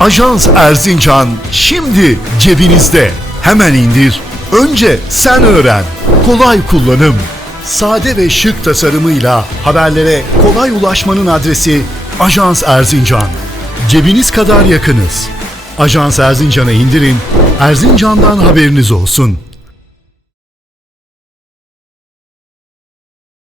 Ajans Erzincan şimdi cebinizde. Hemen indir. Önce sen öğren. Kolay kullanım. Sade ve şık tasarımıyla haberlere kolay ulaşmanın adresi Ajans Erzincan. Cebiniz kadar yakınız. Ajans Erzincan'ı indirin. Erzincan'dan haberiniz olsun.